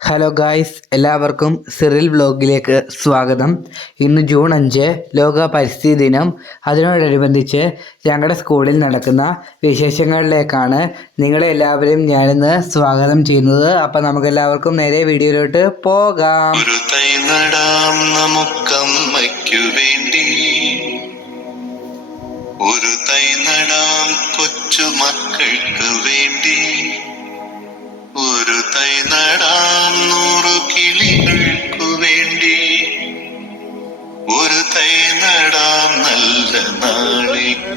Hello guys എല്ലാവർക്കും Cyril വ്ലോഗിലേക്ക് സ്വാഗതം. ഇന്ന് ജൂൺ അഞ്ച് ലോക പരിസ്ഥിതി ദിനം. അതിനോടനുബന്ധിച്ച് ഞങ്ങളുടെ സ്കൂളിൽ നടക്കുന്ന വിശേഷങ്ങളിലേക്കാണ് നിങ്ങളെ എല്ലാവരും ഞാനിന്ന് സ്വാഗതം ചെയ്യുന്നത്. അപ്പം നമുക്ക് എല്ലാവർക്കും നേരെ വീഡിയോയിലോട്ട് പോകാം. വേണ്ടി. ഒരു തൈ നടാം കൊച്ചു മക്കൾക്ക് വേണ്ടി.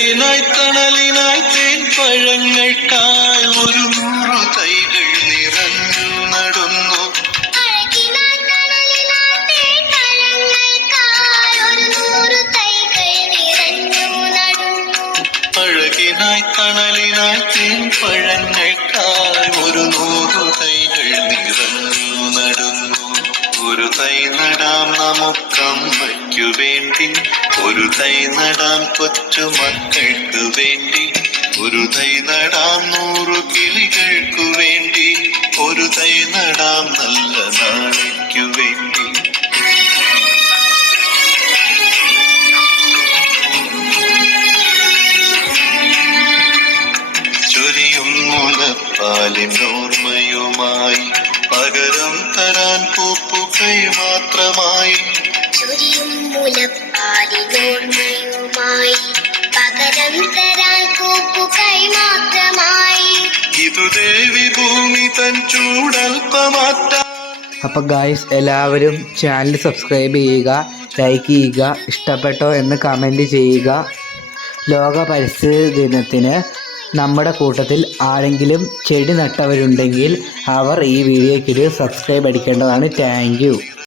അഴകിനായി തണലിനായി തേൻ പഴങ്ങൾക്കായി തണലിനാൽ തേൻപഴങ്ങൾക്കായി ഒരു നൂറ് തൈകൾ നിറഞ്ഞു നടന്നു. അഴകിനായി തണലിനായി തേൻ പഴങ്ങൾക്കായി ഒരു നൂറു തൈകൾ നിറഞ്ഞു നടന്നു. ഒരു തൈ നടാം നമുക്കമ്മയ്ക്കു വേണ്ടി. ഒരു തൈ നടാൻ കൊച്ചു മക്കൾക്ക് വേണ്ടി ഒരു തൈ നടാം നൂറു കിളികൾക്കു വേണ്ടി ഒരു തൈ നടാം നല്ല നാളേക്കു വേണ്ടി. ചൊരിയും മുലപ്പാലിൻ ഓർമ്മയുമായി പകരം തരാൻ പൂപ്പുകൈ മാത്രമായി. ചൊരിയും മുലപ്പാലിനോർമ്മയുമായി പകരം തരാൻ കൂപ്പുകൈ മാത്രമായി. ഇതു ദേവി ഭൂമി തൻ ചൂടൽപ്പമാറ്റാൻ അപ്പോൾ ഗായ്സ് എല്ലാവരും ചാനൽ സബ്സ്ക്രൈബ് ചെയ്യുക ലൈക്ക് ചെയ്യുക ഇഷ്ടപ്പെട്ടോ എന്ന് കമന്റ് ചെയ്യുക. ലോക പരിസ്ഥിതി ദിനത്തിന് നമ്മുടെ കൂട്ടത്തിൽ ആരെങ്കിലും ചെടി നട്ടവരുണ്ടെങ്കിൽ അവർ ഈ വീഡിയോയ്ക്കൊരു സബ്സ്ക്രൈബ് അടിക്കേണ്ടതാണ്. താങ്ക്